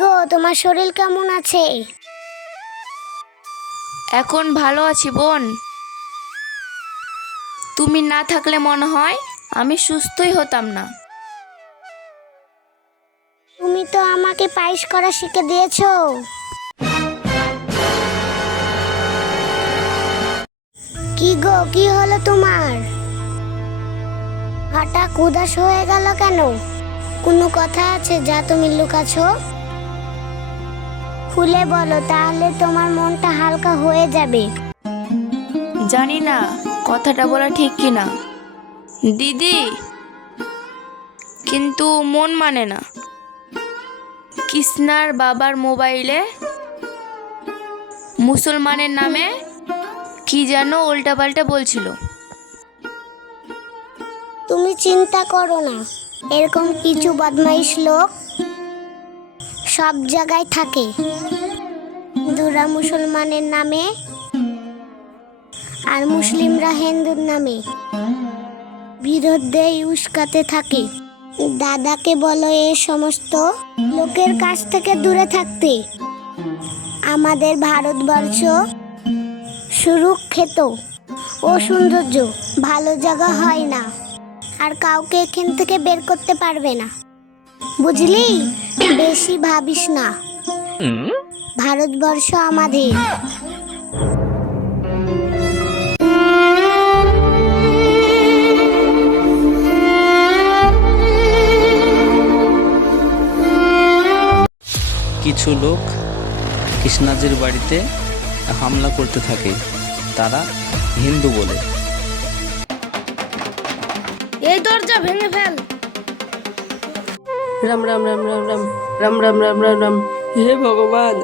গো, তোমার শরীর কেমন আছে? এখন ভালো আছি বোন। তুমি না থাকলে মনে হয় আমি সুস্থই হতাম না। তুমি তো আমাকে পায়েস করা শিখে দিয়েছো। কি গো, কি হলো তোমার? হঠাৎ উদাস হয়ে গেল কেন? কোনো কথা আছে যা তুমি লুকাছো? খুলে বলো, তাহলে তোমার মনটা হালকা হয়ে যাবে। জানি না কথাটা বলা ঠিক কিনা দিদি, কিন্তু মন মানে না। কৃষ্ণার বাবার মোবাইলে মুসলমানের নামে কি যেন উল্টাপাল্টা বলছিল। তুমি চিন্তা করো না, এরকম কিছু বদমাইশ লোক সব জায়গায় থাকে। হিন্দুরা মুসলমানের নামে আর মুসলিমরা হিন্দুর নামে বিরুদ্ধে উস্কাতে থাকে। দাদাকে বলো এ সমস্ত লোকের কাছ থেকে দূরে থাকতে। আমাদের ভারতবর্ষ সুরক্ষিত ও সৌন্দর্য ভালো জায়গা হয় না, আর কাউকে এখান থেকে বের করতে পারবে না, বুঝলি? বেশি ভাবিস না, ভারতবর্ষ আমাদের। কিছু লোক কৃষ্ণাজির বাড়িতে হামলা করতে থাকে, তারা হিন্দু বলে। এই দরজা ভেঙে ফেল। রাম রাম রাম রাম রাম রাম রাম রাম রাম রাম। হে ভগবান,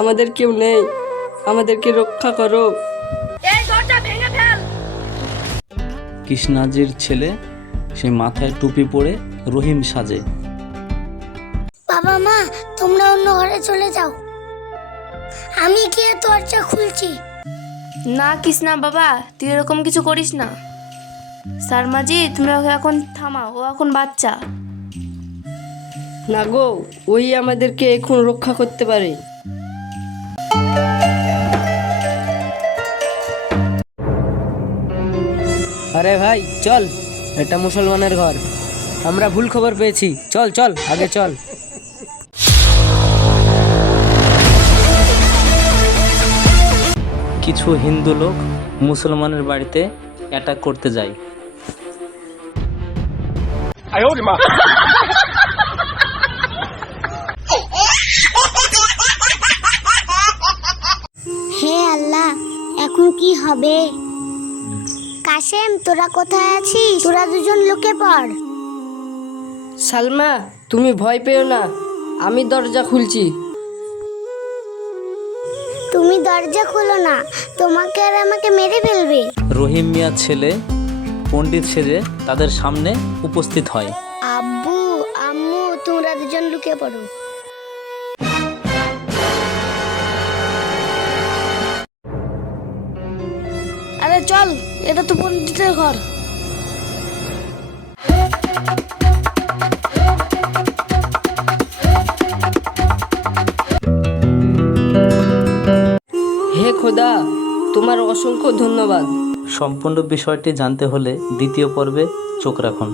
আমাদের কেউ নেই, আমাদেরকে রক্ষা করো। এই দরজা ভেঙে ফেল। কৃষ্ণাজির ছেলে সে মাথায় টুপি পরে রহিম সাজে। বাবা মা, তোমরা অন্য ঘরে চলে যাও, আমি গিয়ে দরজা খুলছি। না কৃষ্ণা বাবা, তুই এরকম কিছু করিস না। শর্মাজি, তুমি ওকে এখন থামাও, ও এখন বাচ্চা। না গো, ওই আমাদেরকে এখন রক্ষা করতে পারে। আরে ভাই চল, এটা মুসলমানের ঘর, আমরা ভুল খবর পেয়েছি, চল চল আগে চল। কিছু হিন্দু লোক মুসলমানের বাড়িতে অ্যাটাক করতে যায়। হে আল্লাহ, এখন কি হবে? কাশেম, তোরা কোথায় আছিস? তোরা দুজন লুকে পড়। সালমা, তুমি ভয় পেও না, আমি দরজা খুলছি। তুমি দরজা খোলো না, তোমাকে আর আমাকে মেরে ফেলবে। রহিম মিয়ার ছেলে পণ্ডিত সেজে তাদের সামনে উপস্থিত হয়। আব্বু আম্মু, তোমরা দুজন লুকে পড়ো। আরে চল, এটা তো পণ্ডিতের ঘর। হে খোদা, তোমার অসংখ্য ধন্যবাদ। সম্পূর্ণ বিষয়টি জানতে হলে দ্বিতীয় পর্বে চোখ রাখুন।